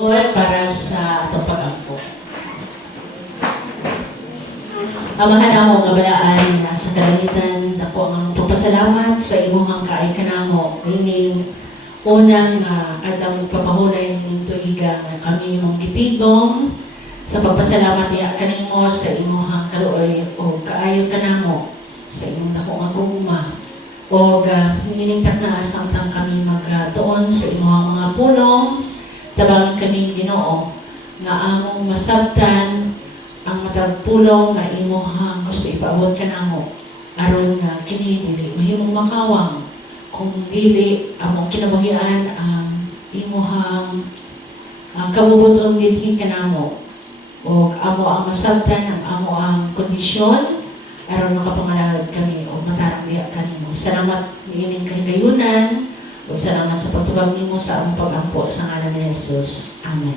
God para sa atong pag-ampo. Amahan ako nga balaan na sa kalangitan, dako ang pagpasalamat sa imong kaay kanamo. Meaning, unang adang papahulay ng tuiga nga kami mong gitigom sa pagpasalamat niya kanimo sa imong kaluoy o kaayo kanamo sa imong dako nga gugma. O hiningtak na samtang kami magtuon sa imong mga pulong, tabangin kami Ginoo nga among masabtan ang matagpulong nga imuhang gusto ipaabot ka namo aron nga kini dili mahimong makawang kung dili among kinabuhian ang imuhang kabubuton dinhi kanamo o amo ang masabtan ang amo ang kondisyon aron makapangalagad kami o matarang diha kanimo. Salamat niining kahigayunan o salamat sa pagtubag nimo sa among pag-ampo sa ngalan ni Jesus. Amen.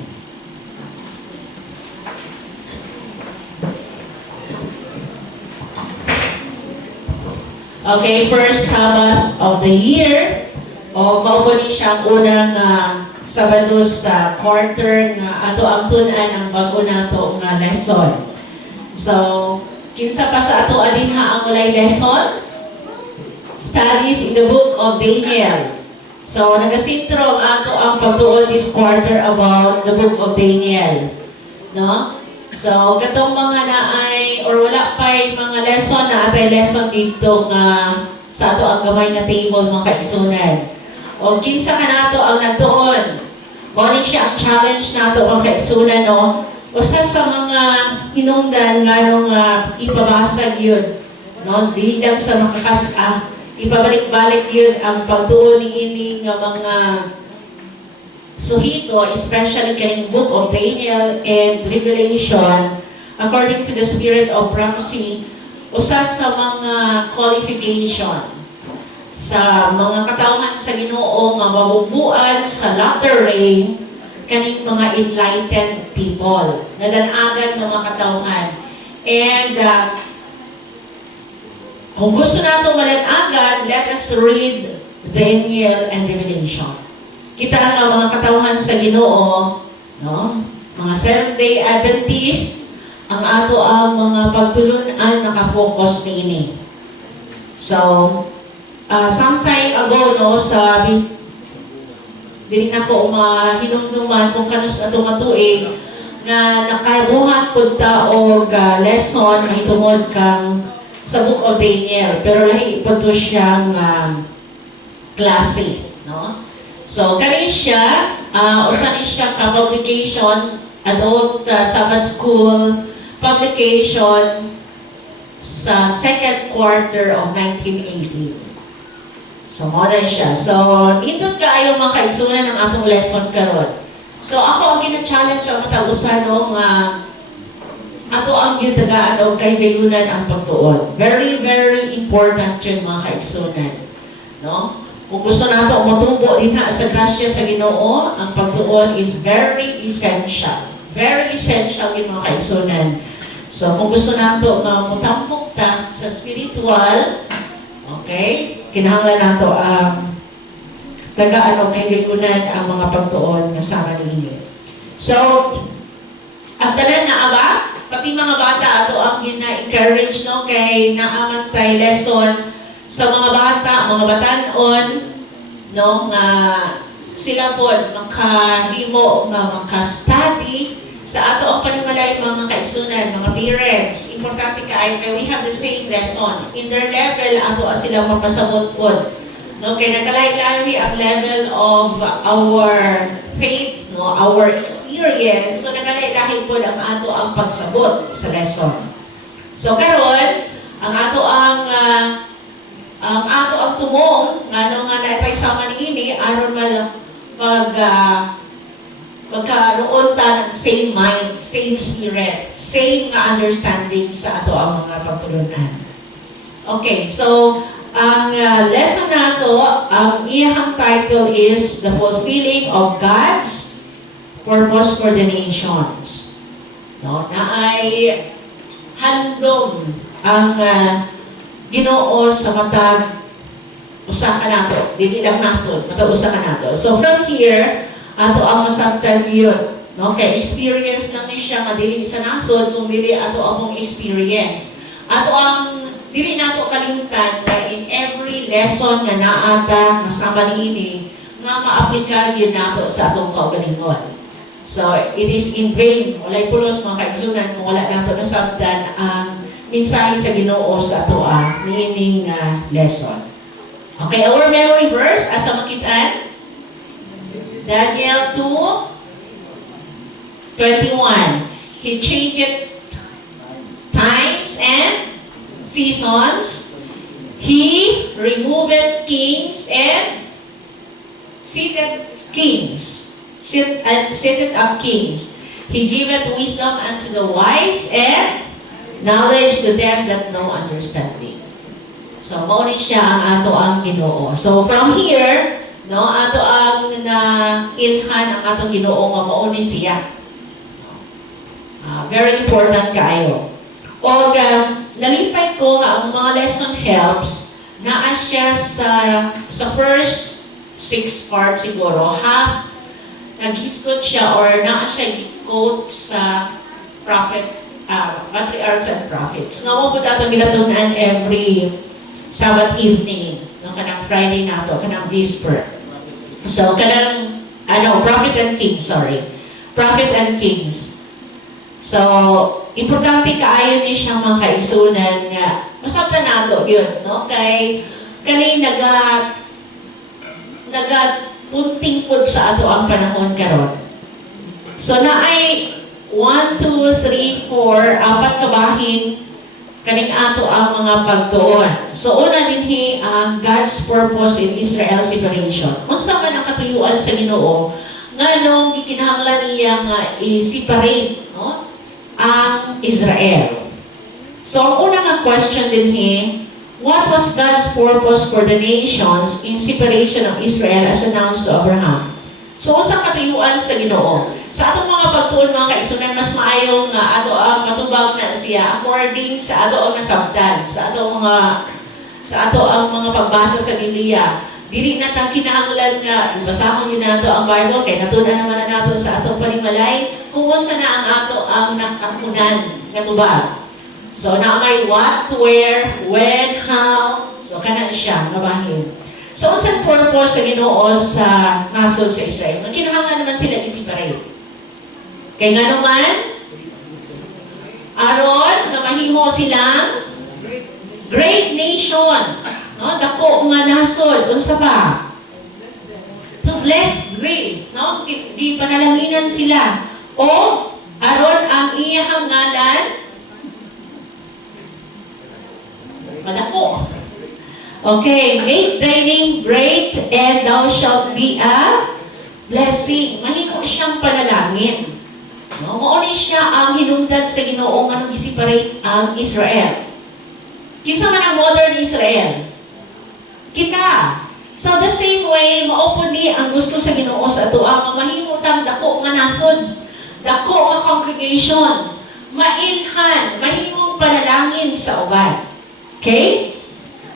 Okay, first Sabbath of the year. O maubali siya ang unang Sabado sa quarter nga ato ang tunan ang bago nato nga lesson. So, kinsa pa sa ato alin ang walay lesson? Studies in the book of Daniel. So, nagasintro ang ato ang pagtuon this quarter about the book of Daniel. No? So, katong mga naay or wala pa'y mga lesson na atay lesson dito nga sa ato ang gamay na table mga kaigsunan. O kinsa ka nato ang nagtuon. Muna siya ang challenge nato ang kaigsunan, no? Usa sa mga hinungdan nga nung ipabasag yun. No? Di lang sa ipabalik-balik yun ang pagtuon ni ini nga mga suhito, especially kaning book of Daniel and Revelation, according to the spirit of prophecy, usa sa mga qualification sa mga katawhan sa Ginoo nga mabubuan sa latter rain kaning mga enlightened people, nalanagan ng mga katawhan. And kung gusto nato malanagan, let us read Daniel and Revelation. Kita nga mga katawhan sa Ginoo, no? Mga Seventh-day Adventist, ang ato ang mga pagtulunan nakafocus niini. So, some time ago, no, sabi, dili na ko hinumduman kung kanus ato matuig nga nakabuhat pud ta og lesson mahitungod kang sa book of Daniel, pero lahi pud siyang klase, no? So, kani siya, usa ni siya ka-publication, adult Sabbath school publication sa second quarter of 1980. So, mo na siya. So, nindot kaayo mga kaigsunan ng atong lesson karon. So, ako ang gina-challenge sa mga tag-usano nga ato ang gitagaan o kahigayunan ang pagtuon. Very, very important yun mga kaigsunan. No? Kung gusto nato matubo din sa grasya sa Ginoo, ang pagtuon is very essential. Very essential yung mga kaigsunan. So, kung gusto nato mutampok ta sa spiritual, okay, kinahanglan nato ang tagaan o kahigayunan ang mga pagtuon na sama ninyo. So, ang tanan na aba, pati mga bata ato ang gina-encourage, no, kay naamantay lesson sa mga bata, mga batanon, no, nga sila po makahimo nga maka-study sa ato ang panimalay mga kaigsunan, mga parents. Importante kay we have the same lesson. In their level, ato sila mapasabot po. No, kay nagkalay-lahi ang level of our faith, no, our experience. So nagkalay-lahi po ang ato ang pagsabot sa lesson. So karon, ang ato ang tumong ngano nga naitay sama niini aron magkaroon ta ng same mind, same spirit, same understanding sa ato ang mga pagtulunan. Okay, so ang lesson nato, ang iyang title is The Fulfilling of God's Purpose for the Nations. No, na ay handom ang Ginoo sa matag usa ka nato, dili lang nasod, matag usa ka nato. So from here, ato ang masabtan yun. No? Kaya experience lang ni siya nga dili sa nasod kung dili ato among experience. Ato ang dili nato kalimtan na in every lesson nga naata nga sama niini nga maaplikar yun nato sa atong kaugalingon. So it is in vain, walay pulos mga kaigsunan kung wala nato nasabtan ang mensahe sa Ginoo sa ato niining lesson. Okay, our memory verse asa makitaan? Daniel 2:21. He changed times and seasons. He removed kings and seated kings. Seated up kings. He giveth wisdom unto the wise and knowledge to them that know understanding. So, mao ni siya ang ato ang Ginoo. So, from here, no, ato ang ilhan ang atong Ginoo nga mao ni siya. Very important kaayo. O nalipay ko nga ang mga lesson helps naa siya sa first 6 parts siguro. Half naghisgot siya or naa siya quote sa prophet, patriarchs and prophets. Nga mo po dato ginatunan every Sabbath evening, no, kanang Friday na to, kanang Whisper. So, kanang, Prophet and Kings, sorry. Prophet and Kings. So, importante kaayon ni siyang mga kaigsunan nga, masabta na to yun, no? Kay, nagapunting po sa ato ang panahon karon. So, na ay 1, 2, 3, 4, 4 kabahin kaning ato ang mga pagtuon. So una dinhi ang God's purpose in Israel separation. Unsa man ang katuyuan sa Ginoo nganong gikinahanglan niya nga i-separate, no, ang Israel. So ang una nga question dinhi, what was God's purpose for the nations in separation of Israel as announced to Abraham? So unsa katuyuan sa Ginoo? Sa atong mga pagtuon mga kaigsunan, mas maayong ato ang matubag na siya according sa ato ang nasabtan, sa ato ang mga pagbasa sa Biblia. Dili na ta kinahanglan nga basahon niyo nato ang Bible kay natunan naman na nato sa atong panimalay kung unsa na ang ato ang nakakunan nga tubag. So na may what, where, when, how. So kana siya mabahin. So unsang purpose sa Ginoo sa nasod sa Israel? Kinahanglan naman sila i-separate. Kay nga naman, aron na mahimo silang great nation. No? Dako nga nasod. Unsa pa? To bless great. No? Di panalanginan sila. O aron ang iyang ngalan madako. Okay, make thy name great and thou shalt be a blessing. Mahimo siyang panalangin. No, mauni siya ang hinungdan sa Ginoo nga nang i-separate ang Israel. Kinsa man ang modern Israel? Kita. So the same way, maupod ni ang gusto sa Ginoo sa ato ang mahimo tang dako nga nasod, dako nga congregation, mailhan, mahimong panalangin sa uban. Okay?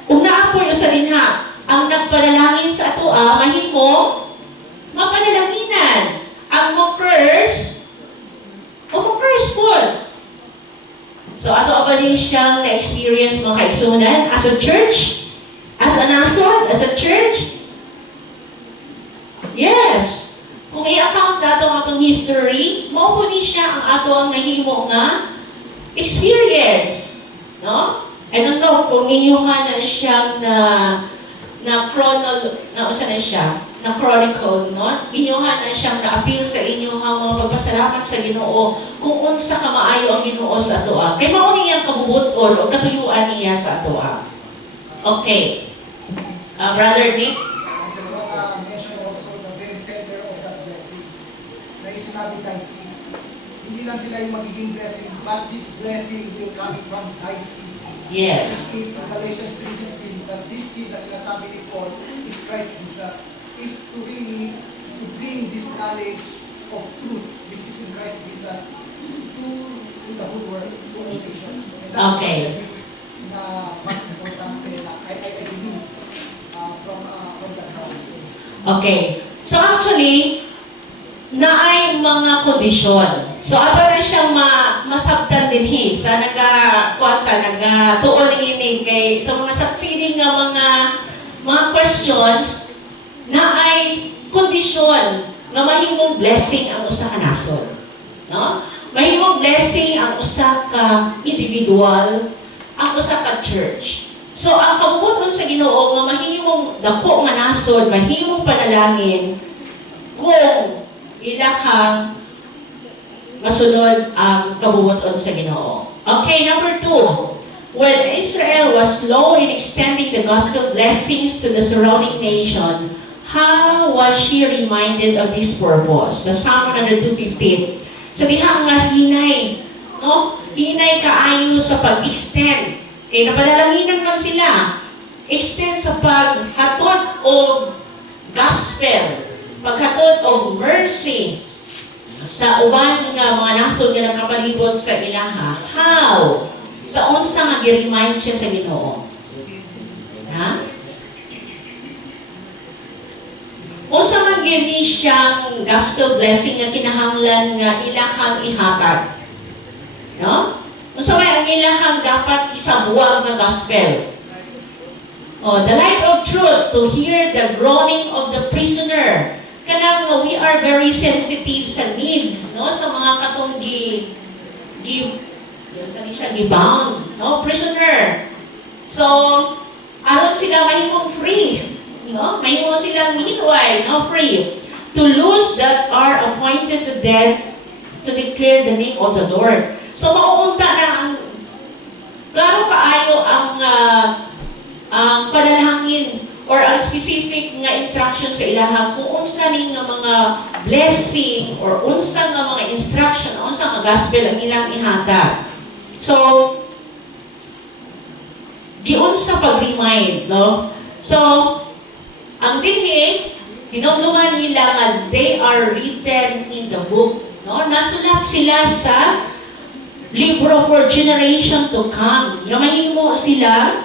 Kung naapoy sa dinha, ang nagpanalangin sa ato mahimo mapanalanginan. Ang mo-curse full. So, ato ba din siyang na-experience mga kaigsunan as a church? As a nason? As a church? Yes. Kung i-account nato ang atong history, mao ni siya ang ato ang nahimo nga experience. No? I don't know kung ninyo nga na siyang na chronicle, no? Inyuhan na siyang na-appeal sa inyong mga pagpasalamat sa Ginoo kung unsa ka maayo ang Ginoo sa atoa. Kay mao niyang kabubuton o katuyuan niya sa atoa. Okay. Brother Nick? I just want to mention also the very center of that blessing. Na sinabi kay seed. Hindi lang sila yung magiging blessing, but this blessing will come from thy seed. Yes. This is Galatians 3:16, that this seed na sinasabi ni Paul is Christ Jesus, is to really to bring this knowledge of truth, which is in Christ Jesus, to the whole world, to all nation. And that's Okay. the blessing na mas importante na I believe from that house. Okay. So actually, na ay mga kondisyon. So, ato na siyang masabtan din sa nagatuon ini kay sa mga saksiling nga mga questions na ay kondisyon nga mahimong blessing ang usa ka nasod. No? Mahimong blessing ang usa ka individual, ang usa ka church. So, ang kabubuton sa Ginoo nga mahimong dako nga nasod, mahimong panalangin kung ilahang masunod ang kabubuton sa Ginoo. Okay, number 2. When Israel was slow in extending the gospel blessings to the surrounding nation, how was she reminded of this purpose? Sa Psalm 102:15. So, diha nga hinay, no? Hinay kaayo sa pag-extend. Napadalanginan man sila. Extend sa paghatod o gospel, paghatod o mercy sa uban nga mga nasod nga nagkapalibot sa ilaha. How? Sa unsa nga gi-remind siya sa Ginoo? Ha? Unsa man gini siyang gospel blessing nga kinahanglan nga ilahang ihatag? No? Unsa may ang ilahang dapat isabuwag nga gospel? Oh, the light of truth, to hear the groaning of the prisoner. Kanang we are very sensitive sa needs, no? Sa mga katong gibound, no? Prisoner. So, aron sila mahimong free, no? Mahimong silang midwife, no? Free. To lose that are appointed to death, to declare the name of the Lord. So, mauunta na ang klaro kaayo ang panalangin or ang specific nga instruction sa ilaha kung unsa ning nga mga blessing or unsa nga mga instruction, unsa nga gospel ang ilang ihatag. So, giunsa pag-remind, no? So, ang dinhi, hinumduman nila nga they are written in the book, no? Nasulat sila sa libro for generation to come. Nga mahimo sila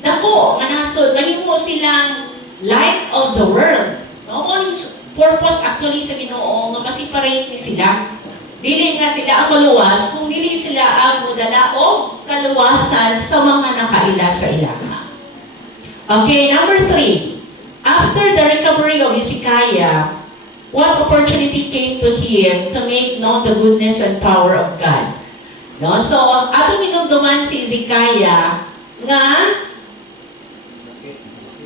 dako, manasod, mahimo silang light of the world. No? Ang purpose actually sa Ginoo nga ma-separate ni sila. Dili nga sila ang maluwas, kung dili sila ang mudala o kaluwasan sa mga nakaila sa ilaha. Okay, number 3. After the recovery of Hezekiah, what opportunity came to him to make known the goodness and power of God? No? So, ato minumduman si Hezekiah nga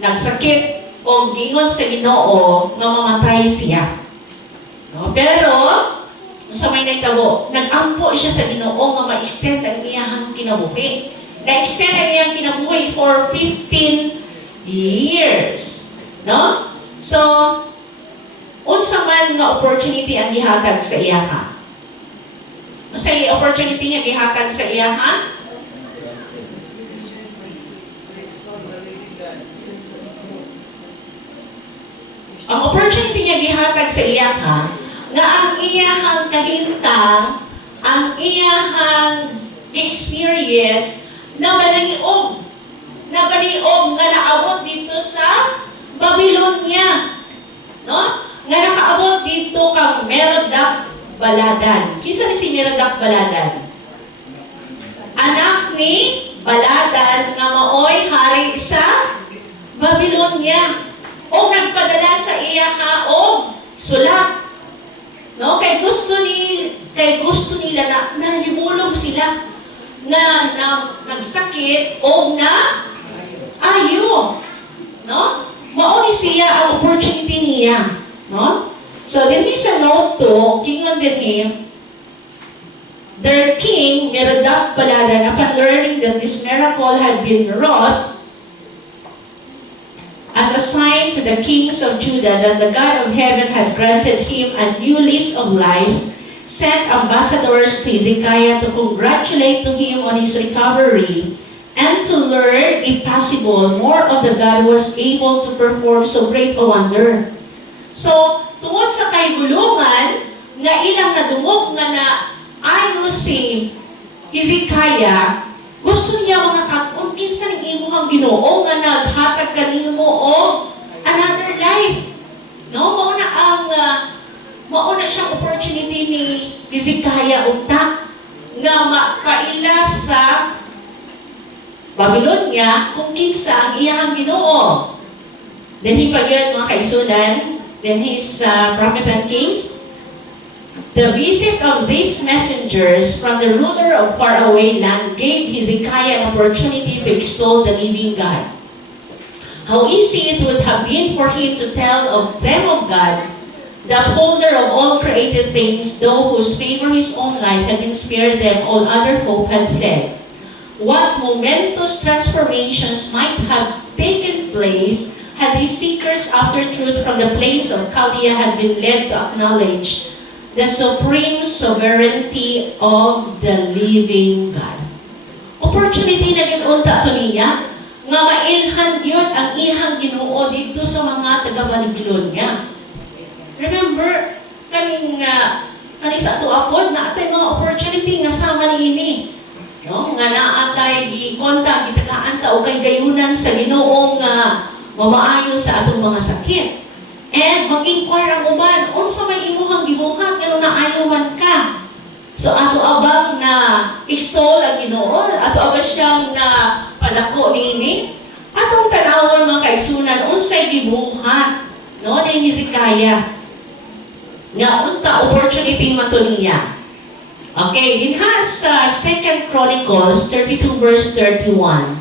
nagsakit o giingon sa Ginoo nga mamatay siya. No? Pero, sa may naitabo, nag-ampo siya sa Ginoo nga ma-extend ang iyahang kinabuhi. Na-extend ang iyang kinabuhi for 15 years. No? So, unsa man nga opportunity ang gihatag sa iyaha? Unsa yung opportunity nga gihatag sa iyaha? Ang opportunity niya gihatag sa iyaha nga ang iyahang kahintang, ang iyahang experience na baliog nga naabot dito sa Babylonia. No? Nga nakaabot dito kang Merodach Baladan. Kinsa ni si Merodach Baladan? Anak ni Baladan nga maoy hari sa Babylonia. O nagpadala sa iyaha o sulat. No? Kay gusto nila na nahimulog sila na nagsakit o na ayo. No? Mauni siya ang opportunity niya. No? So, din sa note 2, kingon din niya, their king, Merodach Baladan, upon learning that this miracle had been wrought, as a sign to the kings of Judah that the God of heaven had granted him a new lease of life, sent ambassadors to Hezekiah to congratulate to him on his recovery and to learn, if possible, more of the God who was able to perform so great a wonder. So, tungod sa kahigulungan nga ilang nadungog nga na ayo si Hezekiah, gusto niya mga kung kinsa ning imong Ginoo nga naghatag kanimo og another life. No, mao mauna siyang opportunity ni Hezekiah unta nga mapaila sa Babylonia kung kinsa ang iyang Ginoo. Then he pagyan mga kaisunan, then his prophet and kings. The visit of these messengers from the ruler of faraway land gave Hezekiah an opportunity to extol the living God. How easy it would have been for him to tell of them of God, the upholder of all created things, though whose favor his own life had been spared them, all other hope had fled. What momentous transformations might have taken place had these seekers after truth from the place of Chaldea had been led to acknowledge the supreme sovereignty of the living God. Opportunity na ginunta to niya, nga mailhan yun ang ihang Ginoo dito sa mga taga-Babylonia. Remember, kaning sa ato apod, na atay mga opportunity nga sama ni ini. No? Nga naatay di konta, gitagaan ta o kay gayunan sa Ginoong mamaayon sa atong mga sakit. And mag-inquire ang uban, unsa may imuhang gibuhat, ngano na ayaw man ka. So ato abang na extol ang Ginoo, ato abang siyang na padako nini, atong tanawon mga kaigsunan, unsay gibuhat, no, ni Hezekiah. Nga unta opportunity man to niya. Okay, dinha sa 2 Chronicles 32 verse 31.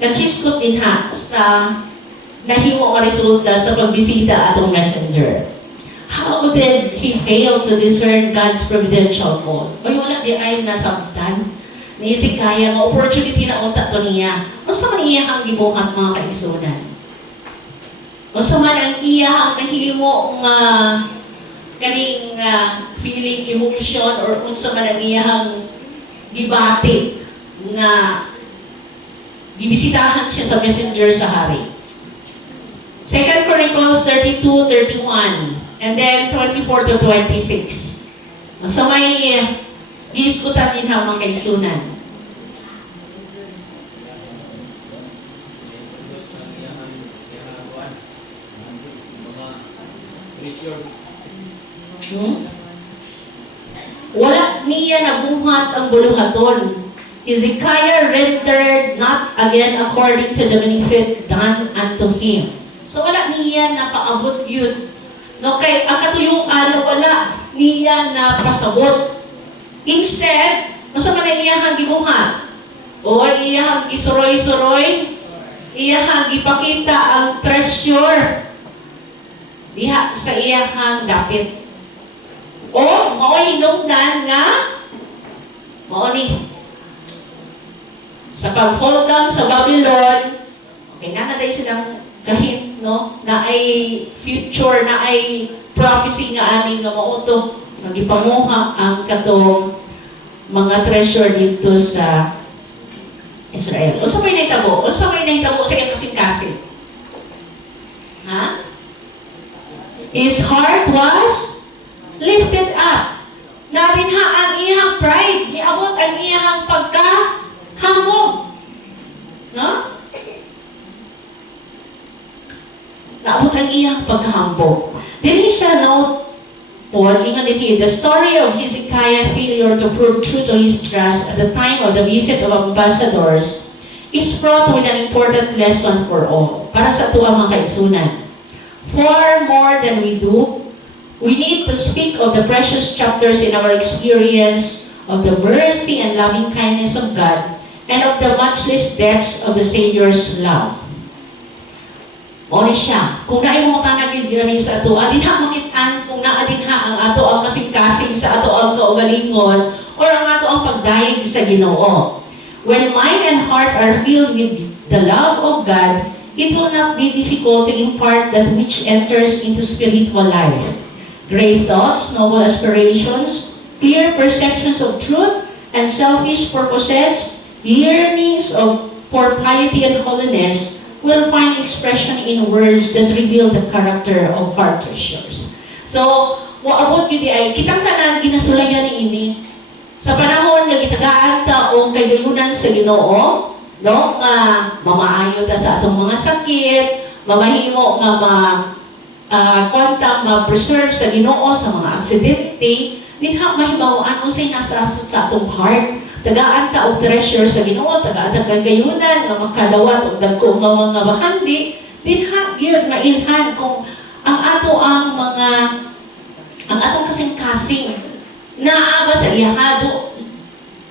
Naghiskot dinha sa nahimo nga resulta sa pagbisita atong messenger. How did he fail to discern God's providential call? O wala di ay nasabtan ni Hezekiah nga opportunity na unta to niya. Unsa man iya ang gibuhat mga kaigsunan? Unsa man ang iya ang nahimo nga kaning feeling, emotion, or unsa man ang iyang gibati nga gibisitahan siya sa messenger sa hari. 2 Chronicles 32-31 and then 24 to 26. Sa may iskutan din ang mga kaigsunan. Wala niya nabuhat ang buluhaton. Hezekiah rendered not again according to the benefit done unto him. So wala niya napaabot yun. No, kay akatuyuan wala niya napasabot. Instead, nasa man iyahang gibuhat? O iyahang isuroy-suroy? Iyahang ipakita ang treasure diha sa iyahang dapit. O mao'y hinungdan nga mao ni sa pag-hold down sa Babylon, okay, nanaday silang kahit, no, na ay future, na ay prophecy nga aning nga mauto, nagipanguha ang katong mga treasure dito sa Israel. Unsa may nahitabo? Unsa may nahitabo sa kasing-kasing? Ha? His heart was lifted up. Narinha ang iyang pride, niabot ang iyang pagkahambog. No? Naabot ang iyang pagkahambog. Dili siya note, Paul, ingat iti, the story of Hezekiah's failure to prove true to his trust at the time of the visit of ambassadors is fraught with an important lesson for all. Para sa tuwa mga kaigsunan. Far more than we do, we need to speak of the precious chapters in our experience of the mercy and loving kindness of God and of the matchless depths of the Savior's love. O ni siya, kung naay mo tanag yung ginanin sa ato, adinha makitaan kung naadinha ang ato ang kasing-kasing sa ato ang kaugalingon or ang ato ang pagdayeg sa Ginoo. When mind and heart are filled with the love of God, it will not be difficult to impart that which enters into spiritual life. Great thoughts, noble aspirations, clear perceptions of truth, and selfish purposes, yearnings for piety and holiness, will find expression in words that reveal the character of heart treasures. So, waabot yun di ay, kitang tanan ginasulayan ni ini. Sa panahon nga gitagaan ta o kayunan sa Ginoo, no, nga mamaayo ta sa atong mga sakit, mamahimo nga kwantang ma-preserve sa Ginoo sa mga aksidente, dinha mahibawaan unsay nasa sa atong heart. Tagaan ta og treasure sa Ginoo, tagaan ta kagayunan nga makadawat og dagko nga mga bahandi, dinha gyud mailhan kung ang atong kasing-kasing naaba sa iyahado.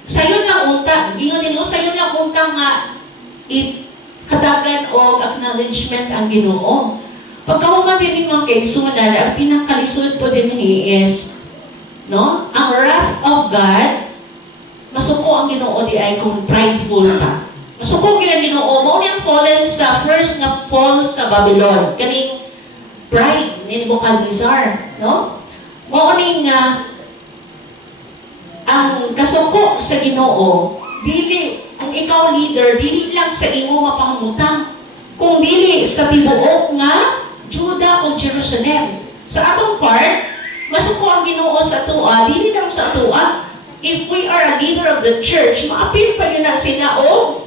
Sayon lang unta, ingon nino sayon lang unta nga hatagan og acknowledgement ang Ginoo. Pagkahuman din mga kaigsunan, ang pinakalisod po din is, no? Ang wrath of God, masuko ang Ginoo di ay kung prideful ka. Masuko ang Ginoo, mo niyang fallen sa first na fall sa Babylon. Kaning pride ni Nebuchadnezzar, no? Mo ning ang kasuko sa Ginoo, dili kung ikaw leader, dili lang sa imo mapangutang, kung dili sa tibuok nga Juda o Jerusalem. Sa atong part, masuko ang Ginoo sa atua, dili lang sa atua. If we are a leader of the church, maapil pa yun na sila o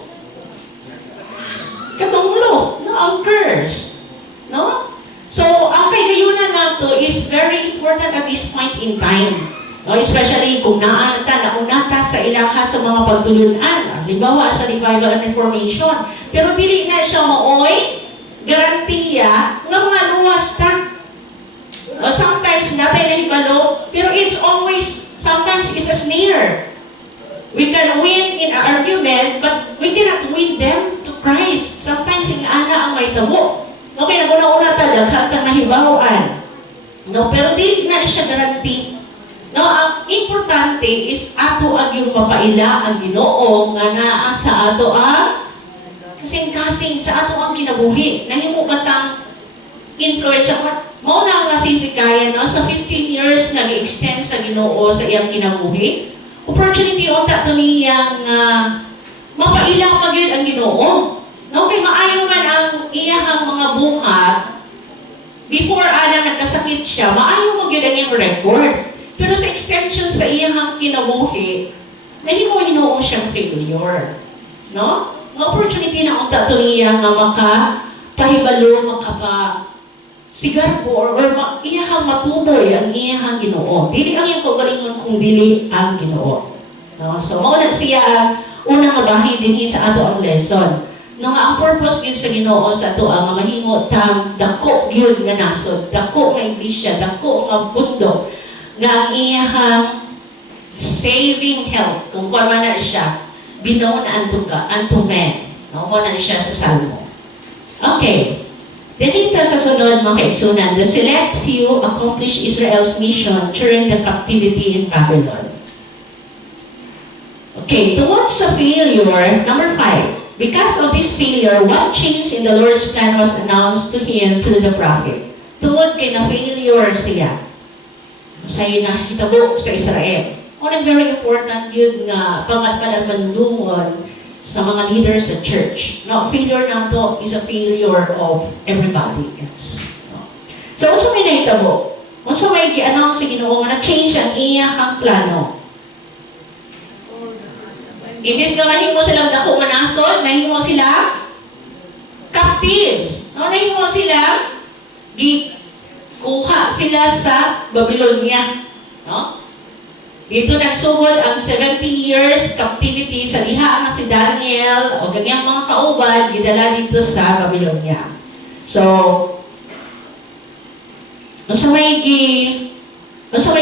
katunglo, no? Ang curse. No? So, ang kayayunan nato is very important at this point in time. No? Especially kung naunata sa ilaha sa mga pagtulunan. Halimbawa sa revival and reformation. Pero dili na siya maoy garantiya ng mga luwas ta. Sometimes natay na hibalo, pero it's always, sometimes it's a snare. We can win in an argument, but we cannot win them to Christ. Sometimes ana ang may tabo. No, kaya naguna-una talaga kang nahibawan. No, pero di na siya garanti. No, ang importante is ato ang yung mapaila ang Ginoo nga naa sa ato ang kasing-kasing sa ato ang kinabuhi. Nahimo batang influensya. Mao na ang nasisikayan, no? Sa 15 years nag-extend sa Ginoo sa iyang kinabuhi. Opportunity unta to niyang mapailang magyud ang Ginoo. No, kay maayo man ang iyang mga buhat before nagkasakit siya, maayo magyud ang iyang record. Pero sa extension sa iyang kinabuhi, nahimo Ginoo siyang failure. No? Ang opportunity na unta to niya nga makahibalo, sigar po, or iyahang matuboy ang iyahang Ginoo. Dili ang iyang kaugalingon kung dili ang Ginoo. No? So, mauna siya, unang bahin din sa ato ang lesson. No, nga ang purpose yun sa Ginoo sa ato ang mahimo tang dako yun nga nasod, dako nga iglesia, dako nga pundo, nga ang iyahang saving health, kung kuwan man na siya, binown unto men. No, mo na siya sa Salmo. Okay. Dito sa sunod mga kaigsunan, the select few accomplished Israel's mission during the captivity in Babylon. Okay, towards a failure, number 5. Because of this failure, one change in the Lord's plan was announced to him through the prophet. Tungod kay na failure siya, sa hitabo sa Israel. One very important yun nga palamanduon sa mga leaders sa church. No, failure na to is a failure of everybody else. No? So, unsa may nahitabo? Unsa may gi-announce sa Ginoo nga na-change ang iyang plano? Imbis nga mahimo silang dako manasod, mahimo sila captives. No, mahimo sila kuha sila sa Babylonia. No? Dito nagsugod ang 70 years captivity sa diha nga si Daniel o ganyang mga kauban gidala dito sa Babylonia. So, unsa may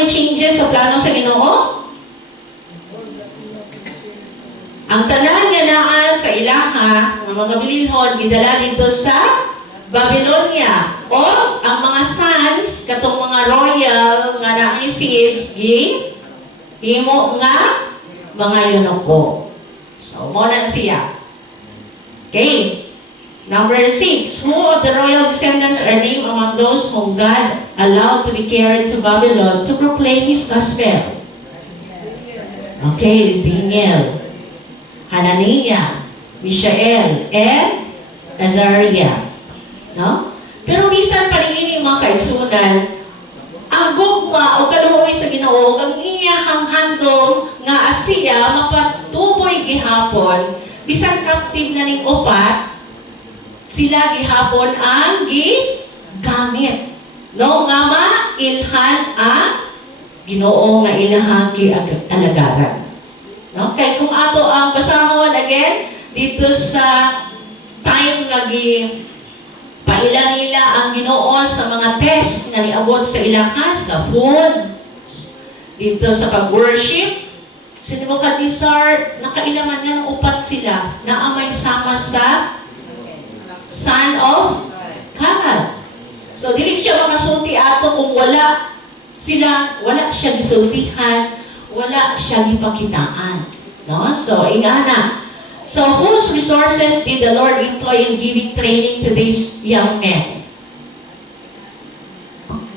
changes sa plano sa Ginoo? Ang tanan nga naa sa ilaha ng mga bilinhon gidala dito sa Babylonia. O ang mga sons katong mga royal nga naay seeds himo nga mga yunoko. So mo na siya. Okay. Number 6. Who of the royal descendants are named among those whom God allowed to be carried to Babylon to proclaim His gospel? Okay, Daniel, Hananiah, Mishael, and Azariah. No? Pero bisan pa rin mga kaigsunan, ang gugma o kaluoy sa Ginoo, ang iyahang handom nga asiya mapatuboy gihapon, bisan captive na ning upat, sila gihapon ang gigamit. No, nga mailhan ang Ginoo nga ilahang gialagaran. No? Kay kung ato ang basahon again dito sa time nga paila nila ang Ginoo sa mga test nga niabot sa ilang sa food, dito sa pag-worship, sa Nebuchadnezzar, nakailaman nga ng upat sila na amay sama sa Son of God. So, dili siya makasulti ato kung wala siya gisultihan, wala siya gipakitaan. No? So, ingana. So, whose resources did the Lord employ in giving training to these young men?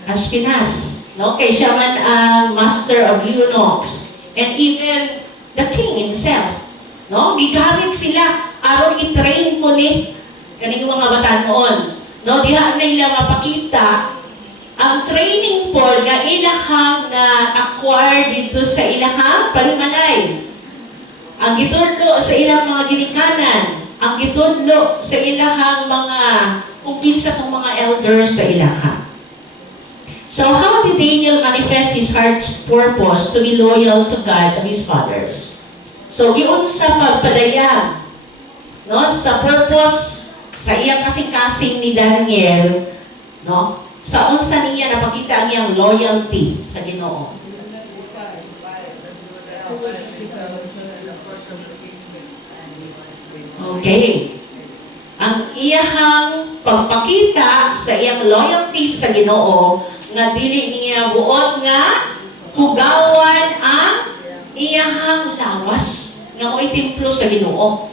Ashkenaz. No? Kay siya man ang master of eunuchs. And even the king himself. No? Gigamit sila aron i-train mo ni kaning mga bata noon. No? Diha na nila mapakita ang training po nga ilahang na acquire dito sa ilahang palimalay. Ang gitudlo sa ilang mga ginikanan, ang gitudlo sa ilahang mga kung kinsa pong mga elders sa ilahang. So how did Daniel manifest his heart's purpose to be loyal to God and his fathers? So giunsa pagpadayag no sa purpose sa iyang kasing-kasing ni Daniel, no? Sa unsa niya napakita ang iyang loyalty sa Ginoo. Okay. Ang iyahang pagpakita sa iyang loyalty sa Ginoo nga dili niya buot nga hugawan ang iyahang lawas nga mo'y templo sa Ginoo.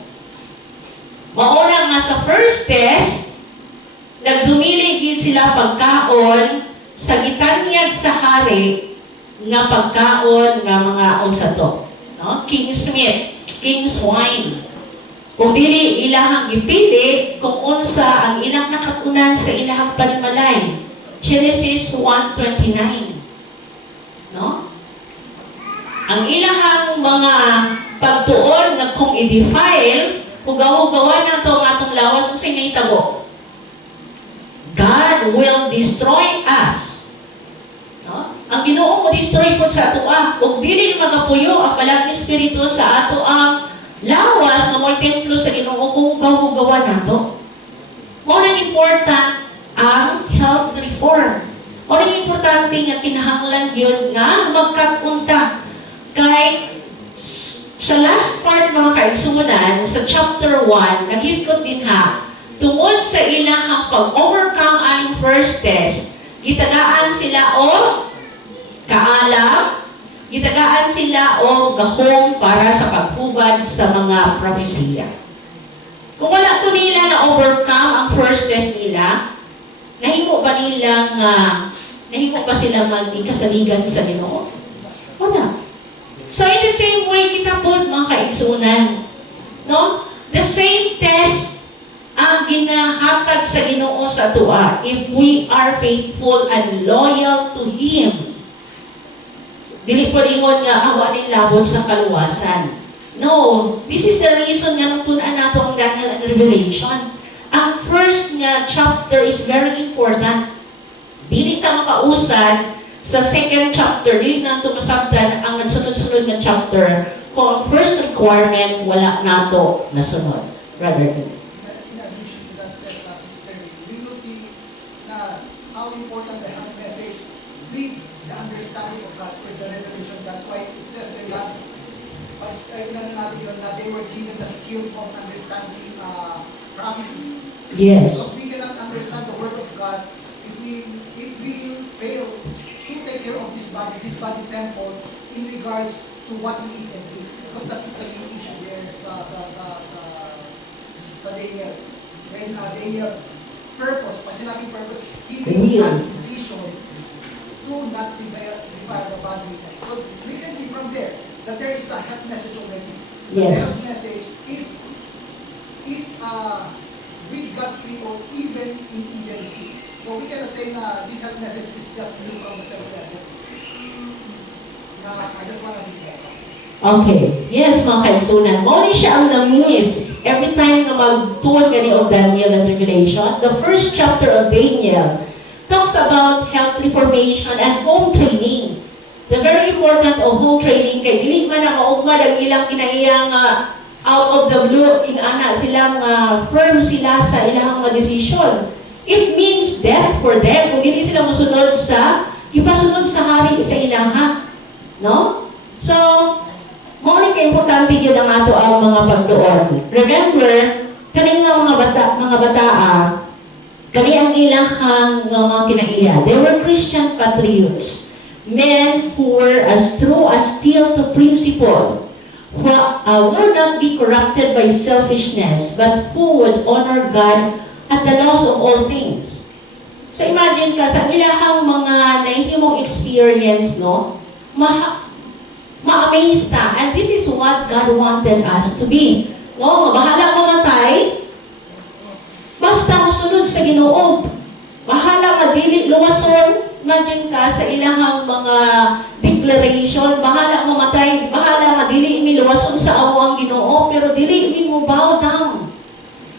Mauna nga sa first test, nagdumili gid sila pagkaon sa gitanyag sa hari nga pagkaon nga mga unsa to, no? King's meat, king's wine. Kung dili ilahang gipili kung unsa ang ilang nakatunan sa ilahang panimalay. Genesis 1:29. No? Ang ilahang mga pagtuon nga kung i-defile, hugaw-hugawan na to ang atong lawas kung sa tabo. God will destroy us. No? Ang Ginoo mo destroy po sa ato ug dili magapuyo ang palang espiritu sa ato ang lawas nga mo'y templo sa Ginoo kung hugaw-hugawan nato. Mo na important ang health reform. Mo na importante nga kinahanglan gyud nga magkapunta kay sa last part mga kaigsunan sa chapter 1 naghisgot din ha tungod sa ilang pag-overcome ang first test, gitagaan sila o kaalam, gitagaan sila o gahong para sa paghubad sa mga propesiya. Kung wala po nila na-overcome ang first test nila, nahimo ba nilang, nahimo pa sila mag-ikasaligan sa Ginoo? Wala. So in the same way, kita po mga kaigsunan, no? The same test ang ginahatag sa Ginoo sa atua if we are faithful and loyal to Him. Dili po ingon nga awa ni labot sa kaluwasan. No, this is the reason nga nung tunan nato ang Daniel and Revelation. Ang first nga chapter is very important. Dili ka makausad sa second chapter, dili na ito masabdan ang sunod-sunod nga chapter kung ang first requirement wala nato nasunod. Rather than how important the health message with the understanding of God's word, the revelation. That's why it says that they were given the skill of understanding prophecy. yes. Because we cannot understand the word of God if we will fail to take care of this body temple in regards to what we eat and drink. Because that is the main issue there sa Daniel. When Daniel purpose, pag sinabing purpose, he made a decision to not defile the body. So we can see from there that there is the health message already. The Yes. health message is with God's people even in emergencies. So we cannot say na this health message is just new from the Seventh-day Adventist. I just want to be there. Okay. Yes, mga kaigsunan. Muli siya ang na-miss. Every time na magtuon gani of Daniel and Revelation, the first chapter of Daniel, talks about health reformation and home training. The very important of home training kay dili man nakaugmad ang ilang kinaiyang out of the blue ana silang firm sila sa ilang mga decision. It means death for them kung dili sila mosunod sa ipasunod sa hari sa ilang no? So mo ni kay importante gyud ang ato ang mga pagtuon. Remember kaning mga bataa kani ang ilahang mga kinaiya. They were Christian patriots. Men who were as true as steel to principle, who would not be corrupted by selfishness, but who would honor God at the loss of all things. So imagine ka, sa ilahang mga nahihimong experience, no? Ma-amaze ta. And this is what God wanted us to be. No? Bahala mamatay, basta musunod sa Ginoo. Bahala madili luwason. Imagine ka sa ilahang mga declaration, bahala mamatay, bahala madili imi luwason sa amo ang Ginoo, pero dili imi mo bow down.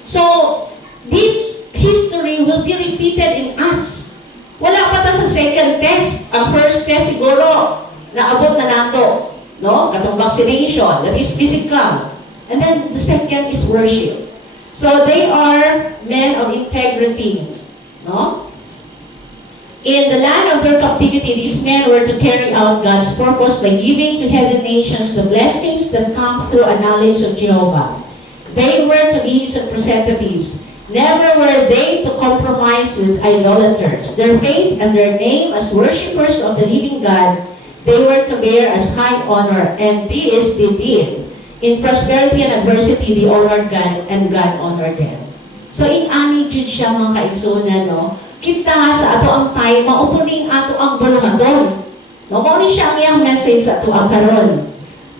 So, this history will be repeated in us. Wala pa ta sa second test. Ang first test siguro, naabot na nato. No? Katong vaccination, that is physical. And then the second is worship. So, they are men of integrity. No? In the land of their captivity, these men were to carry out God's purpose by giving to heathen nations the blessings that come through a knowledge of Jehovah. They were to be His representatives. Never were they to compromise with idolaters. Their faith and their name as worshippers of the living God, they were to bear as high honor, and this they did. In prosperity and adversity, they honored God, and God honored them. So in ani jud siya mga kaigsunan, no? Kita sa ato ang time, maupuning ato ang buluhaton. No, mo ni siya ang iyang message sa ato ang karon.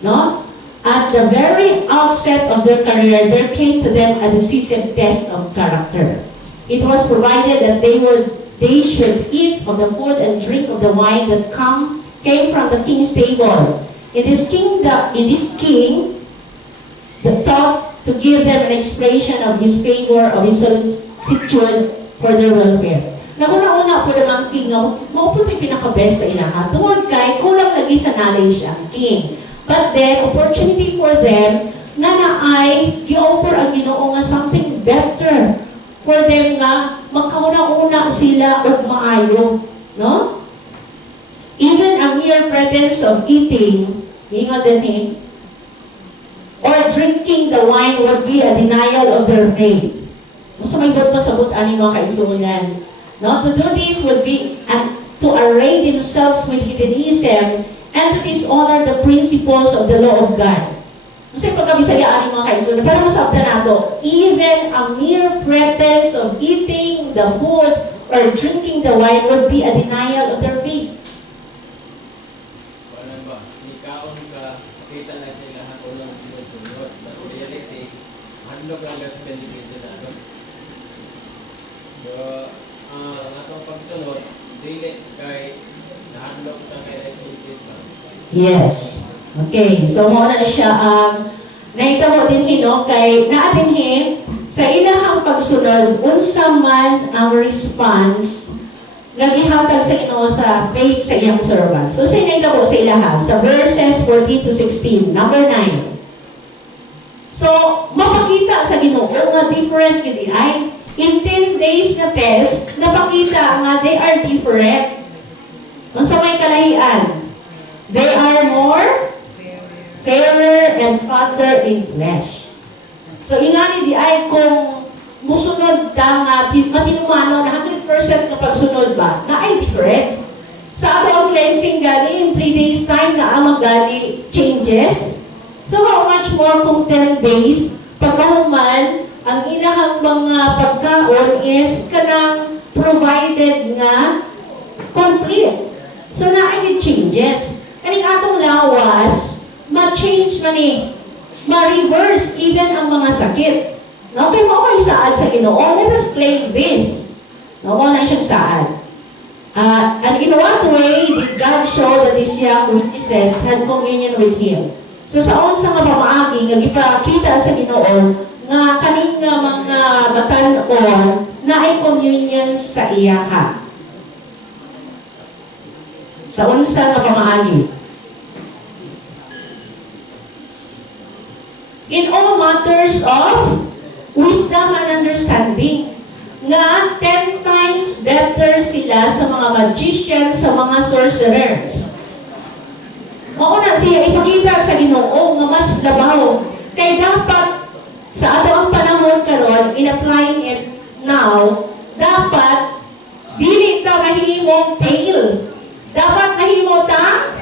No? At the very outset of their career, there came to them a decisive test of character. It was provided that they should eat of the food and drink of the wine that came from the king's table. In this king, the thought to give them an expression of his favor, of his solicitude for their welfare. Nauna-una po naman king, maupo ito yung pinaka-best sa ilaha. Tungod kay, kulang lagi sa knowledge ang king. But then, opportunity for them na naay, gi-offer ang Ginoo nga something better for them nga magkauna-una sila og maayo. No? Even a mere presence of eating, ingon din or drinking the wine would be a denial of their faith. So may pasabot ani mga kaisunan. No, to do this would be to array themselves with hedonism and to dishonor the principles of the law of God. Kasi pagkabisaya ani mga kaisunan, para masabtan nato, even a mere pretense of eating the food or drinking the wine would be a denial of their faith. Wala ba? Ikaon ka, kita na sila hatulong sinusunod. But reality, handog lang sa benefit na ano. So, atong pagsunod, dili kay nahandog sa kay resulta. Yes. Okay. So, mo na siya ang naitabo din no kay naatinhin sa ilahang pagsunod unsa man ang response nga gihatag sa Ginoo sa faith sa iyang servant. So, sa naitabo sa ilaha sa verses 14 to 16, number 9. So, mapakita sa Ginoo nga different yun ay in 10 days na test, napakita nga they are different. Kung sa may kalahian, they are more fairer and fatter in flesh. So, ingani di ay kung musunod ka nga, matinumano na 100% na pagsunod ba, na ay difference. Sa ato ang cleansing gali, in 3 days time na amang gali changes. So, how much more kung 10 days, pagkahuman, ang ilahang mga pagkaon is kanang provided nga complete. So, na-edit changes. Kaning atong lawas, ma-change man ma-reverse even ang mga sakit. No? Kaya mo kayo saad sa Ginoo, let us claim this. No? Wala siyang saad. And in what way did God show that these young witnesses had communion with Him? So, sa unsa nga pamaagi, nga ipakita sa Ginoo, nga kaning mga batan-on na ay communion sa iyaha. sa unsa nga pamaagi. In all matters of wisdom and understanding, nga 10 times better sila sa mga magicians, sa mga sorcerers. Mauna siya ipakita sa Ginoo nga mas labaw. Kaya dapat sa ato ang panahon karon, in applying it now, dapat dili ka mahimong tail. Dapat mahimo ta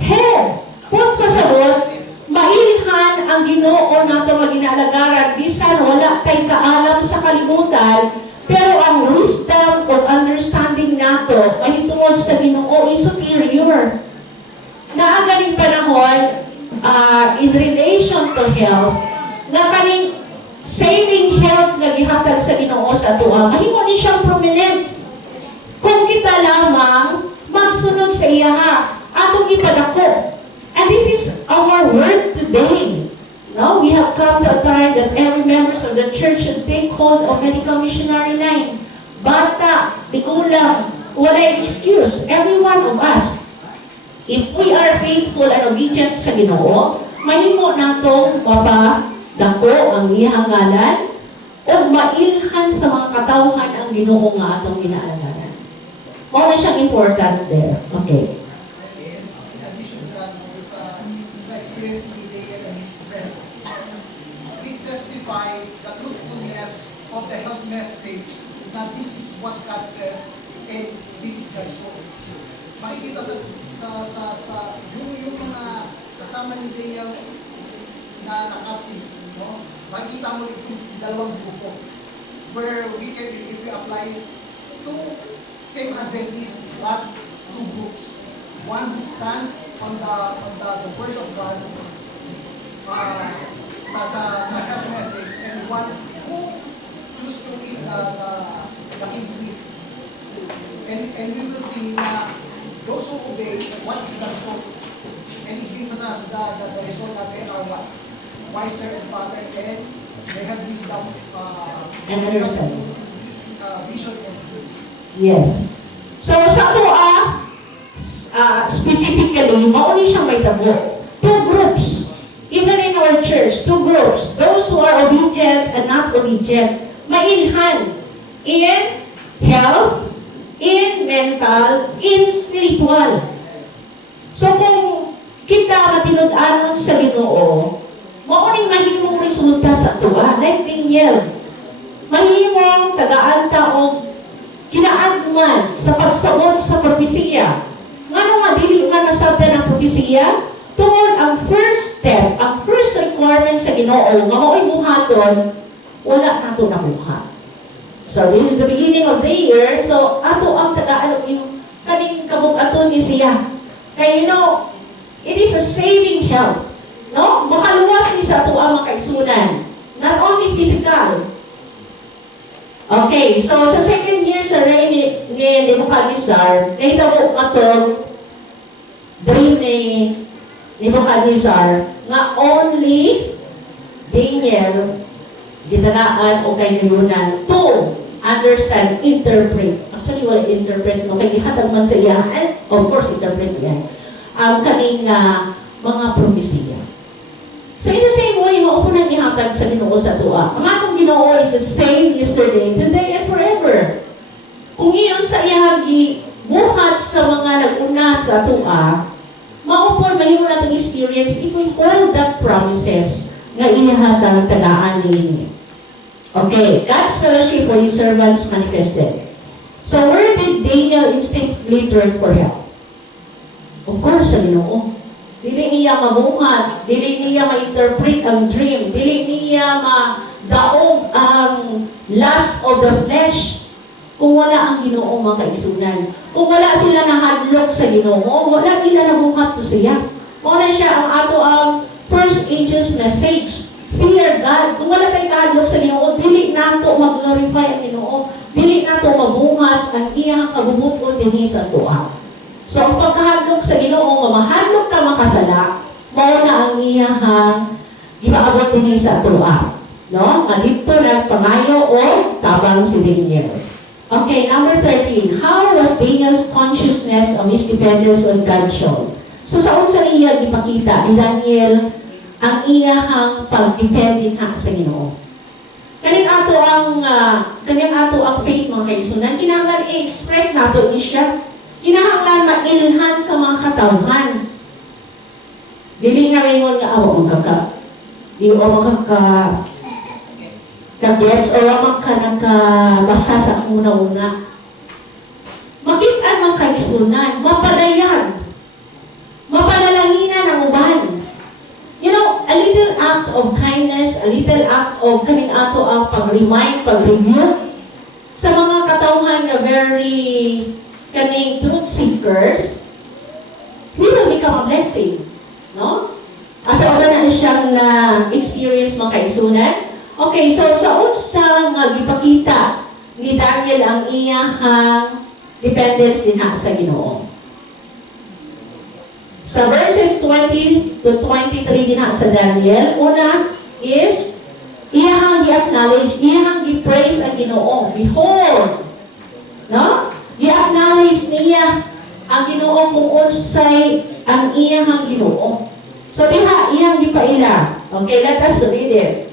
head. Kung pasabot, mailhan ang Ginoo nato nga ginalagaran bisan wala kay kaalam sa kalibutan, pero ang wisdom o understanding nato mahitungod sa Ginoo is superior. Na ang ganing panahon in relation to health, nga kaning saving health nga gihatag sa Ginoo sa atoa, mahimo ni siyang prominent kung kita lamang magsunod sa iya atong ipadako. And this is our word today. No, we have come to a time that every members of the church should take hold of medical missionary line. Bata, tigulang, walay excuse. Every one of us, if we are faithful and obedient sa Ginoo, mahimo natong mapadako ang iyang ngalan o mailhan sa mga katawhan ang Ginoo nga atong ginaalagaran. Mao na siyang important there. Okay. In addition to that, sa experience ni Daniel and his friend, we testify the truthfulness of the health message that this is what God says and this is the result. Makikita yung mga kasama ni Daniel na nakapit, no? Makikita mo itong dalawang grupo where we can, if we apply two same Adventists, but two groups. One who stand on the word of God sa health message, and one who choose to eat the king's meat. And we will see na those who obey, what is the result? And it gives us the result that they are what? Wiser and better, and they have wisdom, And understanding. vision and truth. Yes. So sa atoa, specifically, mauni siyang may tabo. Two groups. Even in our church, two groups. Those who are obedient and not obedient. Mailhan in health, in mental, in spiritual. So kung kita matinud-anon sa Ginoo, mauning mahimong resulta sa atoa. Like Daniel, mahimong tagaan taong kinaagman sa pagsabot sa propesiya. Ngano nga dili man nasabtan ang propesiya? Tungod ang first step, ang first requirement sa Ginoo nga mao'y buhaton, wala nato nakuha. So this is the beginning of the year. So ato ang tagaan yung kaning kabug-aton ni siya. Kaya it is a saving health. No? Makaluwas ni sa ato ang makaigsunan. Not only physical. Okay, so sa second year sa reign ni Nebuchadnezzar, nahitabo atong dream ni Nebuchadnezzar nga only Daniel gitagaan o kay Yunan to understand, interpret. Actually, wala interpret, no? Kaya gihatag man sa iya, and of course, interpret yan. Ang kaning mga propesiya. So in the same way, maupo nang ihatag sa Ginoo sa tua. Ang atong Ginoo is the same yesterday, today, and forever. Kung iyon sa iyang buhat sa mga nag-una sa tua, maupo mahimo na itong experience if we hold that promises nga inihatag tagaan ninyo. Okay, God's fellowship for His servants manifested. So where did Daniel instinctively turn for help? Of course, sa Ginoo. Dili niya mabuhat, dili niya ma-interpret ang dream, dili niya ma-daog ang lust of the flesh. Kung wala ang Ginoo makaisunan. Kung wala sila nahadlok sa Ginoo, wala nila nabuhat to siya. Wala siya ang ato ang first angel's message. Fear God. Kung wala tayo kahadlok sa Ginoo, dili nato mag-glorify ang Ginoo. Dili nato mabuhat ang iyang kabubuton dinhi sa tuwa. So, ang pagkahadlok sa Ginoo nga mahadlok ta makasala, mao na ang iyang ipaabot dinhi sa tuwa. No? Nga dito lang pangayo o tabang si Daniel. Okay, number 13. How was Daniel's consciousness of his dependence on God shown? So sa unsa niya ipakita ni Daniel ang iyahang pagdepende na sa Ginoo. Kaning ato ang faith mga kaigsunan, kinahanglan i-express nato ni siya. Kinahanglan mailhan sa mga katawhan. Dili nga ngayon nga awa magkaka. Di o magkaka ka-gets o lamang ka nagkabasa sa una-una. Makita man kaigsunan, mapadayan. Mapanalanginan ang uban. You know, a little act of kindness, a little act of kaning ato ang pag-remind, pag-review sa mga katawhan na very kaning truth seekers, will become a blessing. No? At wala na siyang na-experience mga kaigsunan. Okay, so sa unsang gipakita ni Daniel ang iyahang dependence din sa Ginoo. Sa verses 20 to 23 din sa Daniel, una is iyahang i-acknowledge, iyahang i-praise ang Ginoo. Behold! No? I-acknowledge niya ang Ginoo kung unsay ang iyahang Ginoo. So diha, iyang gipaila. Okay, let us read it.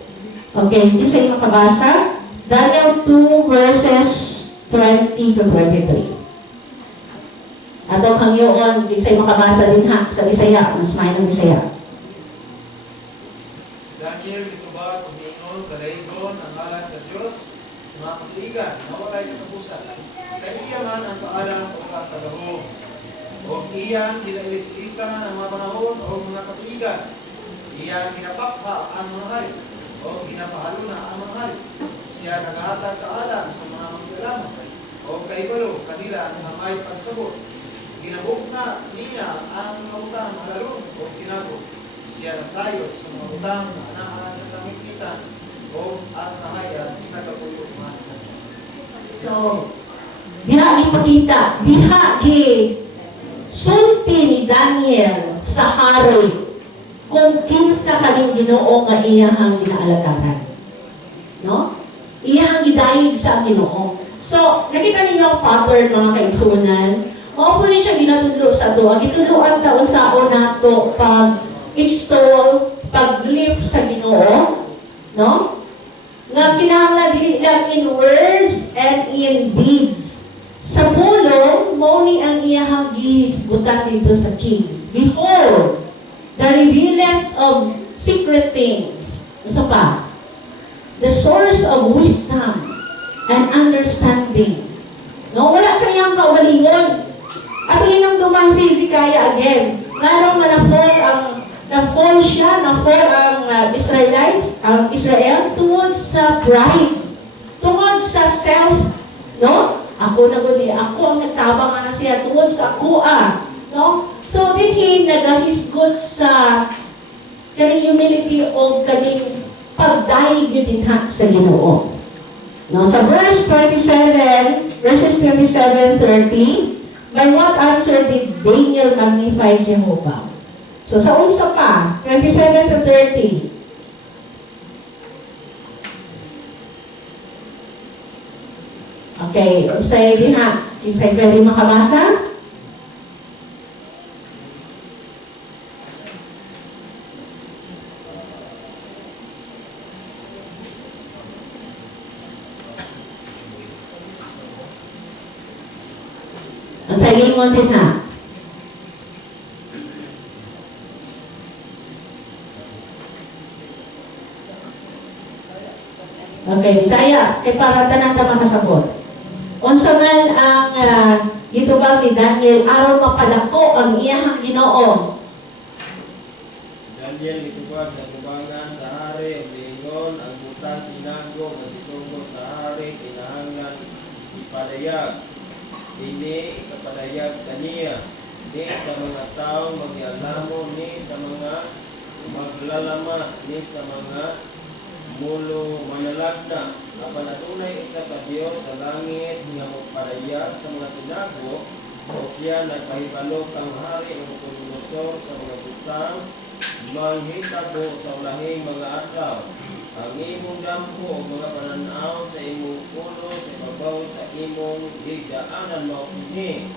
Okay, hindi sa makabasa. Daniel 2 verses 20 to 23. Ato kang yun, hindi sa makabasa din ha, sa Bisaya, mas may ng Bisaya. Daniel, ito ba kumingon, kalaygon, ang alas sa Diyos, sa mga kapiligan, nawalay katapusan. Kaya iyaman ang paalam o katalaho. O iyan, dinailis-ilisan ang mga panahon o mga kapiligan. Iyan, pinapakha ang mga hari. O pinapahalo na ang mga hari. Siya naghahatag kaalam sa mga magkalaman. O kaibalo, kanila ang mga may pagsabot. Ginabok na niya ang mga utang malalong o kinabok. Siya nasayot sa mga utang na anaan sa kamikitan o at nahayag kinagapuyo man. So, diha ipakita, diha sulti ni Daniel sa hari kung kinsa kaning Ginoo nga iyahang ginaalagaran. No? Iyahang gidayeg sa Ginoo. So, nakita niyo ang pattern mga kaigsunan. Mao po ni siya ginatudlo sa ato. Ang itudloan taon sa nato pag-install, pag-live sa Ginoo, no? Nga kinahanglan dili lang in words and in deeds. Sa pulong, mao ni ang iyahang gisgutan dito sa king. Behold, the revealeth of secret things. Ano pa? The source of wisdom and understanding. No, wala sa iyang kaugalingon. At inang duman si Hezekiah again. Ngarong na-fall siya, na-fall ang Israelites, ang Israel, tungod sa pride. Tungod sa self, no? Ako na gudi, ako ang nagtabang na siya, tungod sa ako no? So, did he nagahisgot sa kaning humility o kaning pagdaig yun din sa Ginoo. No, sa verses 27, 30, by what answer did Daniel magnify Jehovah? So, sa unsa pa, 27 to 30. Okay, usay din ha. Isay pwede makabasa? Sa limon din ha. Okay, Bisaya, kay para tanan ka makasabot. Unsa man ang gitubag ni Daniel aron mapadako ang iyahang Ginoo. Daniel, itubag sa tubangan sa hari, ang lingon, ang butang tinago, ang isugo sa hari, kinahanglan ipalayag. Ini ikapalayag kaniya, ni sa mga tao magyalamo, ni sa mga maglalama, ni sa mga mulo manalagna. Apan adunay isa ka Dios sa langit nga magpalayag sa mga tinago, O siya nagpahibalo kang hari o kumusor sa mga butang, manghitabo sa ulahing mga adlaw. Ang imong dampo o mga pananaw sa imong ulo sa ibabaw sa imong higdaanan mao kini.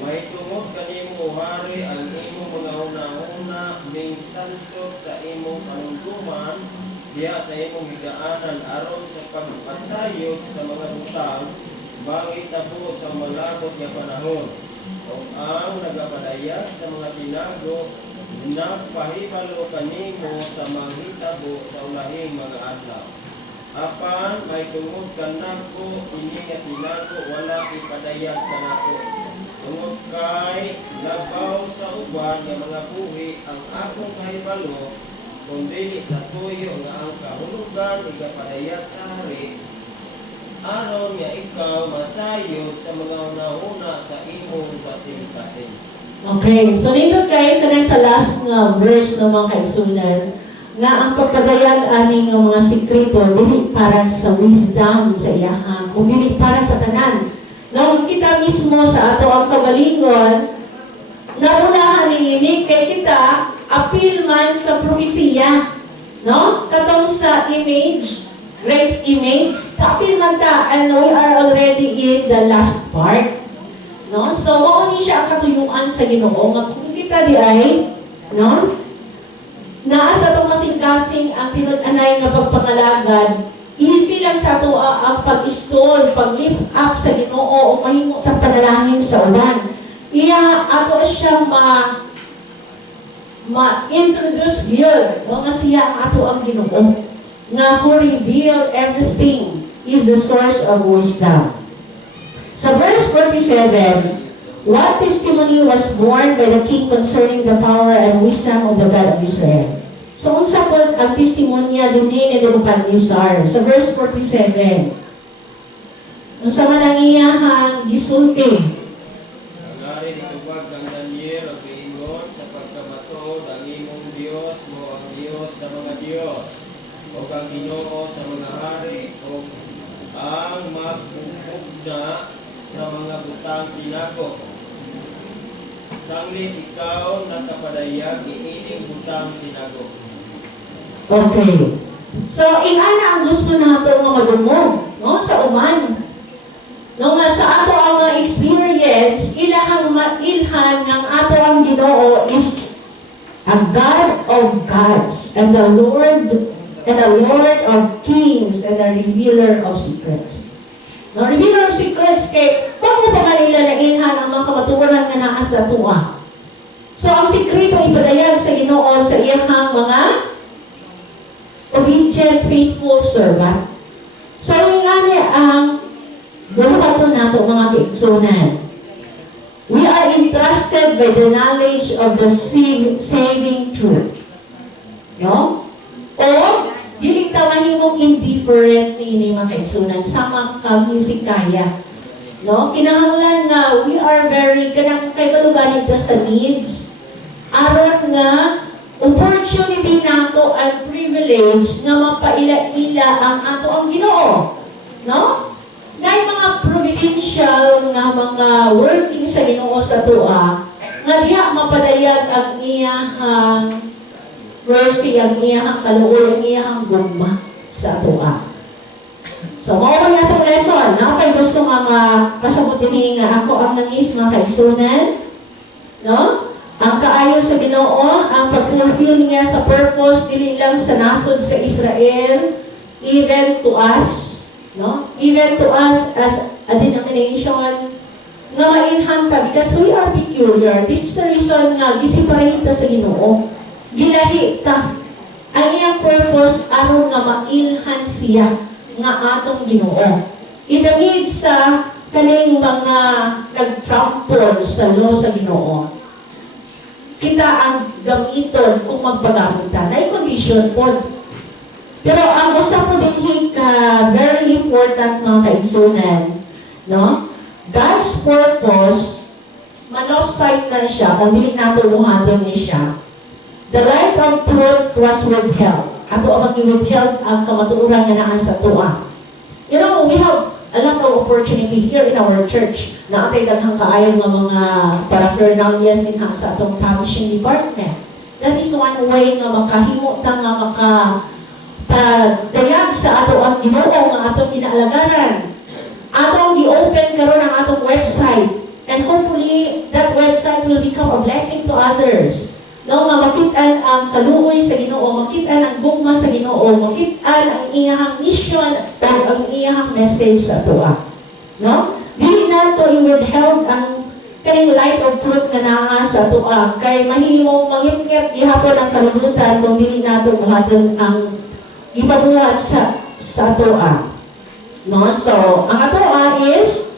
May tungod kanimo o hari ang imong mga una-una ming santot sa imong panuntuman diya sa imong higdaanan aron sa pagpasayod sa mga butang mangitabo sa malabot nga panahon. O ang nagapadayag sa mga tinago nagpahibalo kanimo sa manghitabo sa ulahing mga adlaw. Apan may tungod kanako ini nga tinago wala ipadayag kanako. Tungod kay labaw sa uban nga mga buhi ang akong kahibalo kundi sa tuyo nga ang kahulugan igapadayag sa hari aron nga ikaw masayod sa mga una-una sa imong kasing-kasing. Okay, so dito kayo ka sa last na verse ng mga kaigsunan nga ang pagpadayag aning ng mga sikreto dili para sa wisdom sa iyahan, o dili para sa tanan. Nung kita mismo sa ato ang kagalingon, naunahan ni kay kita appeal man sa propesiya, no? Katong sa image, great image, appeal man ta, and we are already in the last part. No? So, mao ni siya ang katuyuan sa Ginoo nga kung kita di ay, no? Naa sa itong kasing-kasing ang tinud-anay nga pagpangalagad, easy lang sa ito ang pag-istol, pag-lift up sa Ginoo o mahimo tang panalangin sa ulan. Iya, ato siyang ma-introduce yun. O nga siya ang ato ang Ginoo nga who reveal everything is the source of wisdom. Sa verse 47, what testimony was born by the king concerning the power and wisdom of the God of Israel? So, unsa po ang testimonya dinhi ni Nebuchadnezzar? Sa verse 47, unsa man ang iyahang gisulti? Ang ari nitubag ng Daniel ang giingon sa pagkamatod ang imong Dios mo ang Dios sa mga Dios o ang Ginoo sa mga hari o ang magpupugna sa mga butang tinago. Sanglit ikaw nakapadayag iining butang tinago. Okay. So, ingana ang gusto nato nga madumog, no? Sa uman. Nung nasa ato ang mga experience, ilahang mailhan ng ato ang Ginoo is a God of gods and the Lord of kings and the revealer of secrets. No, revealer of secrets kay paano pa kanila na ilhan ang mga kamatuwaran nga naa sa tuwa. So, ang sikreto ipadayag sa Ginoo sa iyang mga obedient, faithful servant. So, yung nga niya ang buhato nato mga kaigsunan. We are entrusted by the knowledge of the saving truth. No? O, dili ta mahimong indifferent ni mga kaigsunan sama kang Hezekiah. No? Kinahanglan nga we are very kanang kay kaluganin ta sa needs. Aron nga opportunity nato and privilege nga mapaila-ila ang ato ang Ginoo. No? Dahil mga providential nga mga working sa Ginoo sa tuwa, nga diha mapadayag ang iyahang mercy, ang iyahang kaluoy, ang iyahang gugma sa tuwa. So, mao man atong lesson. Napay gusto nga pasabutin nga ako ang nangis mga kaigsunan. No? Ang kaayo sa Ginoo, ang pag-fulfill niya sa purpose dili lang sa nasod sa Israel, even to us, no? Even to us as a denomination na mainhan ta because we are peculiar. This is the reason nga gisiparate ta sa Ginoo. Gilahi ta. Ang iyang purpose aron nga mailhan siya nga atong Ginoo. Inamid sa kaning mga nag-trample sa law sa Ginoo. Kita ang gamiton kung magpagamit ta. Na condition po. Pero ang usap po din very important mga kaigsunan, no? God's purpose, ma-lost sight na siya, kung hindi natuluhan niya siya. The light of truth was withheld. Ato ang mag-withheld ang kamatuuran nga naan sa tuwa. You know, we have alam ng opportunity here in our church na atay daghang kaayo nga mga paraphernalias din sa atong publishing department. That is one way nga makahimo ta nga pagdayag sa ato ang Ginoo nga atong ginaalagaran. Atong gi-open karon ang atong website, and hopefully that website will become a blessing to others. No, nga makit-an ang kaluoy sa Ginoo, makit-an ang gugma sa Ginoo, makit-an ang iyahang mission o ang iyahang message sa ato. No? Dili nato i-withheld ang kaning light of truth nga naa sa ato, kay mahimong mangit-ngit gihapon ang kalibutan kung dili nato buhaton ang ipabuhat sa ato. No? So, ang ato is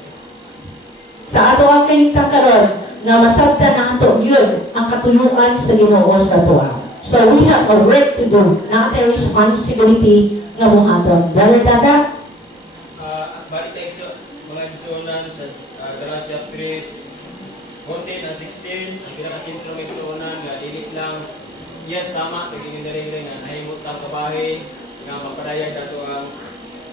sa ato ang kahintang karon nga masabtan na ato yun ang katuyuan sa Ginoo sa ato. So we have a work to do, not a responsibility nga buhaton. Brother Dada? Balik tayo sa mga igsunan sa Galatia 3, 14 and 16, ang pinakasintro ng igsunan nga dilit lang, yes, tama, naging rin nga nahimot ang kabahin, nga mapadayag nato ang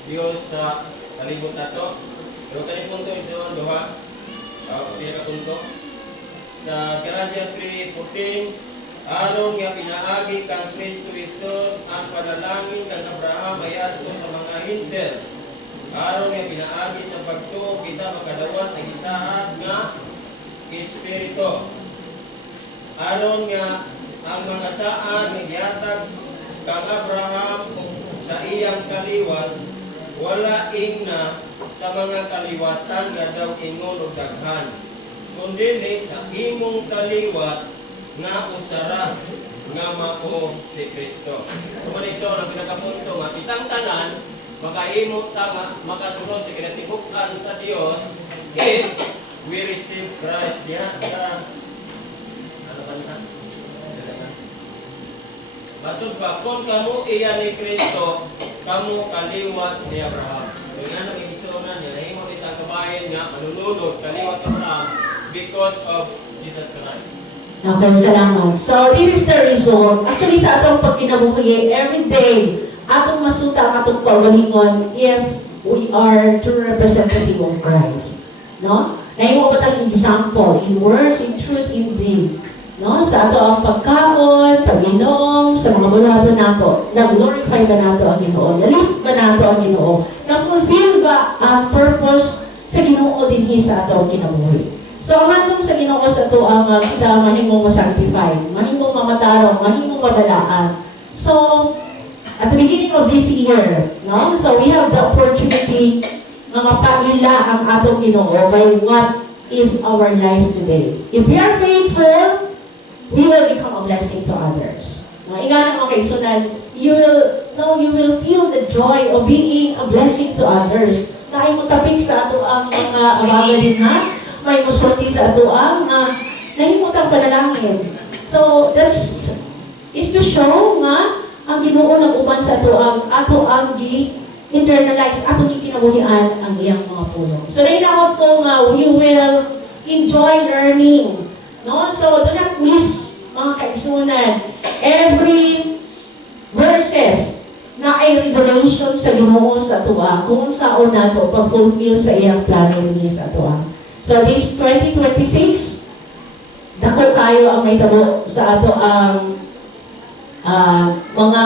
Diyos sa kalibot nato. Pero kanil punto ito, duha, pinakapunto. Sa Galatia 3:14, aron nga pinaagi kang Kristo Jesus ang panalangin kang Abraham ay adto sa mga Hinter. Aron nga pinaagi sa pagtuo kita makadawat sa gisaad nga Espiritu. Aron nga ang mga saad nga gihatag kang Abraham sa iyang kaliwat wala ingna sa mga kaliwatan nga daw ingon og daghan, kundi sa imong kaliwat nga usara nga mao si Kristo. Kumanikso ang pinakapunto nga kitang tanan makaimot ta makasunod sa kinatibuk-an sa Dios if we receive Christ diha sa ano banta? Batud ba kung kamo iya ni Kristo, kamo kaliwat ni Abraham. Kaya nang igisunan niya, nahimo itang kabayan nga manununod kaliwat Abraham because of Jesus Christ. Okay, salamat. So, this is the result. Actually, sa atong pagkinabuhi, every day, atong masuta ang atong kaugalingon if we are true representative of Christ. No? Nahimo ba tayong example in words, in truth, in deed. No? Sa ato ang pagkaon, pag-inom, sa mga buhaton nato, nag-glorify ba nato ang Ginoo? Nalift ba nato ang Ginoo? Na-fulfill ba ang purpose sa Ginoo din sa ato ang kinabuhi? So, mandong sa Ginoo sa ato ang kita mahimong masanctify, mahimong mamatarong, mahimong mabalaan. So, at the beginning of this year, no? So we have the opportunity na mapaila ang atong Ginoo by what is our life today. If we are faithful, we will become a blessing to others. Ingana mo kay sunan, you will feel the joy of being a blessing to others. Na ay mutapik sa ato ang mga abagalin ha, may musulti sa ato ang nahimutang panalangin. So that's is to show nga ang Ginoo ng uban sa ato ang gi-internalize, ato gi-kinabuhian ang iyang mga pulong. So nainawag ko nga, we will enjoy learning. No? So do not miss, mga kaigsunan, every verses na ay revelation sa Ginoo sa ato kung saan nato pag-fulfill sa iyang plano rin sa ato. So this 2026, dako kayo ang may tabo sa ato ang mga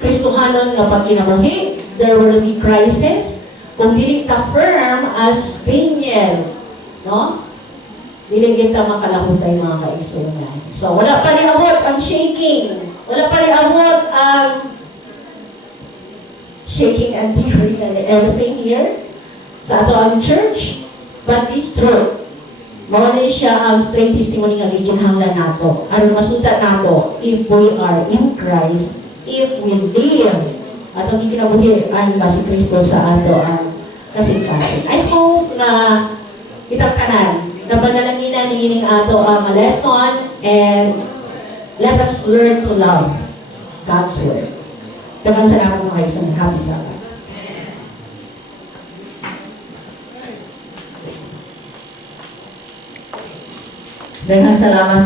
Kristohanon nga pagkinabuhi. There will be crisis. Kung dili ka firm as Daniel, no? Dili kita makalahutay mga kaigsunan. So wala pa rin abot ang shaking. Wala pa rin abot ang shaking and tearing and everything here sa ato ang church. But this truth, mawala siya ang straight testimony nga gikinahanglan nato. Aron masuta nato if we are in Christ, if we live atong gikinabuhian ba si Kristo sa ato ang kasing-kasing. I hope na kitang tanan na panalanginan ni ining ato ang lesson and let us learn to love God's Word. Daghang salamat mga kaisan. Happy Sabbath. Daghang salamat